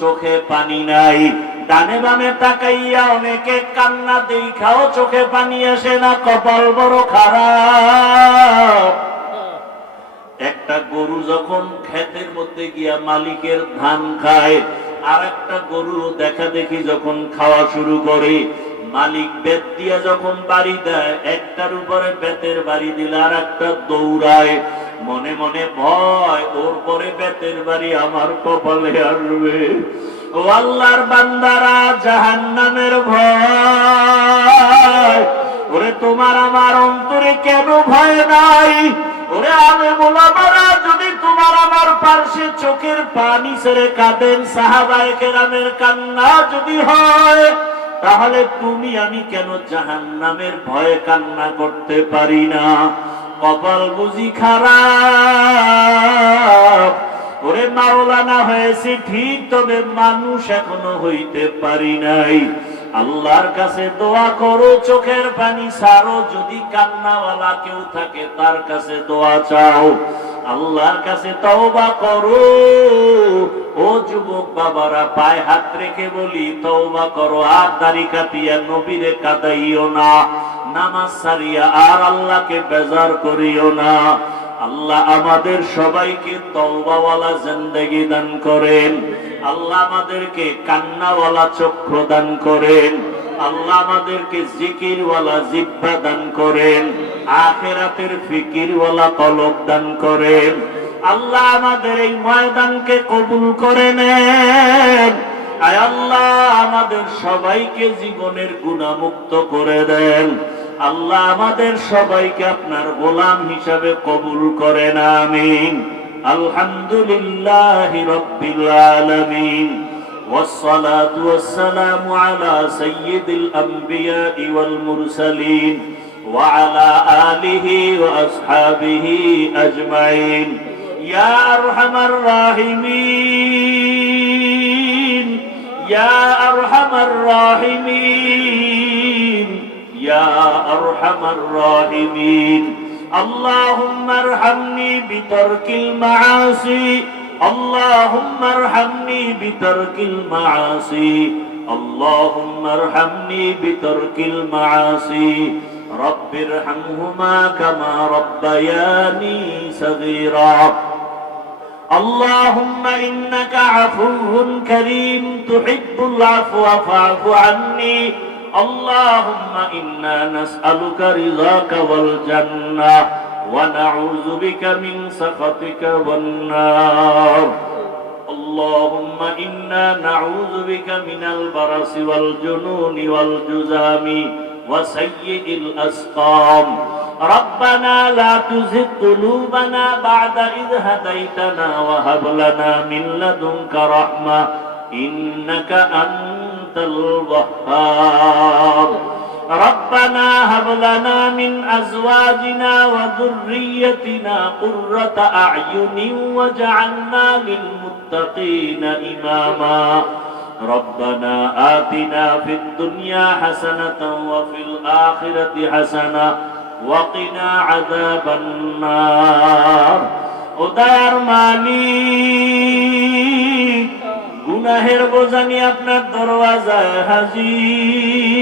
চোখে পানি নাই। ডানে বামে তাকাইয়া অনেকে কান্না দেখাও চোখে পানি আসে না, কপাল বড় খারাপ। একটা গরু যখন ক্ষেতের মধ্যে গিয়া মালিকের ধান খায় আর একটা গরু দেখা দেখি যখন খাওয়া শুরু করে মালিক বেত দিয়া যখন বাড়ি দেয়, একটার উপরে বেতের বাড়ি দিলে আর একটা দৌড়ায়। মনে মনে ভয়, ওর পরে বেতের বাড়ি আমার কপালে আসবে। ও আল্লাহর বান্দারা, জাহান্নামের ভয়। ওরে, তোমার আমার অন্তরে কেন ভয় নাই? ওরে আমি মোলামারা, যদি তোমার আমার পার্শ্বে চোখের পানি ছেড়ে কাঁদেন, সাহাবায় কেরামের কান্না যদি হয় তাহলে তুমি আমি কেন জাহান নামের ভয়ে কান্না করতে পারি না? কপাল বুঝি খারাপ। ওরে মাওলানা হয়েছে ঠিক, তবে মানুষ এখনও হইতে পারি নাই। আল্লাহর কাছে দোয়া করো, চোখের পানি সারো যদি কান্নাওয়ালা কেউ থাকে তার কাছে দোয়া চাও। আল্লাহর কাছে তওবা করো। ও যুবক বাবারা, পায়ে হাত রেখে বলি, তওবা করো আর দাড়ি কাটিয়া নবীরে কাদাইও না, নামাজ সারিয়া আর আল্লাহকে বেজার করিও না। আল্লাহ আমাদের সবাইকে তওবাওয়ালা জিন্দেগি দান করেন। আল্লাহ আমাদেরকে কান্নাওয়ালা চক্ষু দান করেন। আল্লাহ আমাদেরকে জিকিরওয়ালা জিব্বা দান করেন। আখেরাতের ফিকিরওয়ালা কলব দান করেন। আল্লাহ আমাদের এই ময়দানকে কবুল করে নেন আয় আল্লাহ আমাদের সবাইকে জীবনের গুণামুক্ত করে দেন আল্লাহ আমাদের সবাইকে আপনার গোলাম হিসাবে কবুল করেন আমিন আলহামদুলিল্লাহ রব্বিল আলামিন والصلاة والسلام على سيد الأنبياء والمرسلين وعلى آله وأصحابه أجمعين يا أرحم الراحمين يا أرحم الراحمين يا أرحم الراحمين اللهم ارحمني بترك المعاصي اللهم ارحمني بترك المعاصي اللهم ارحمني بترك المعاصي رب ارحمهما كما ربياني صغيرا اللهم إنك عفو كريم تحب العفو فاعف عني اللهم إنا نسألك رضاك والجنة ونعوذ بك من سخطك والنار اللهم إنا نعوذ بك من البرص والجنون والجزام وسيء الأسقام ربنا لا تزغ قلوبنا بعد إذ هديتنا وهب لنا من لدنك رحمة إنك أنت الوهاب. ربنا هب لنا من أزواجنا وذريتنا قرة أعين واجعلنا للمتقين إماما. ربنا آتنا في الدنيا حسنة وفي الآخرة حسنة ওয়াকিনা আযাবান্নার। ও দয়ার মালিক গুনাহের বোঝা নিয়ে আপনার দরওয়াজায় হাজির।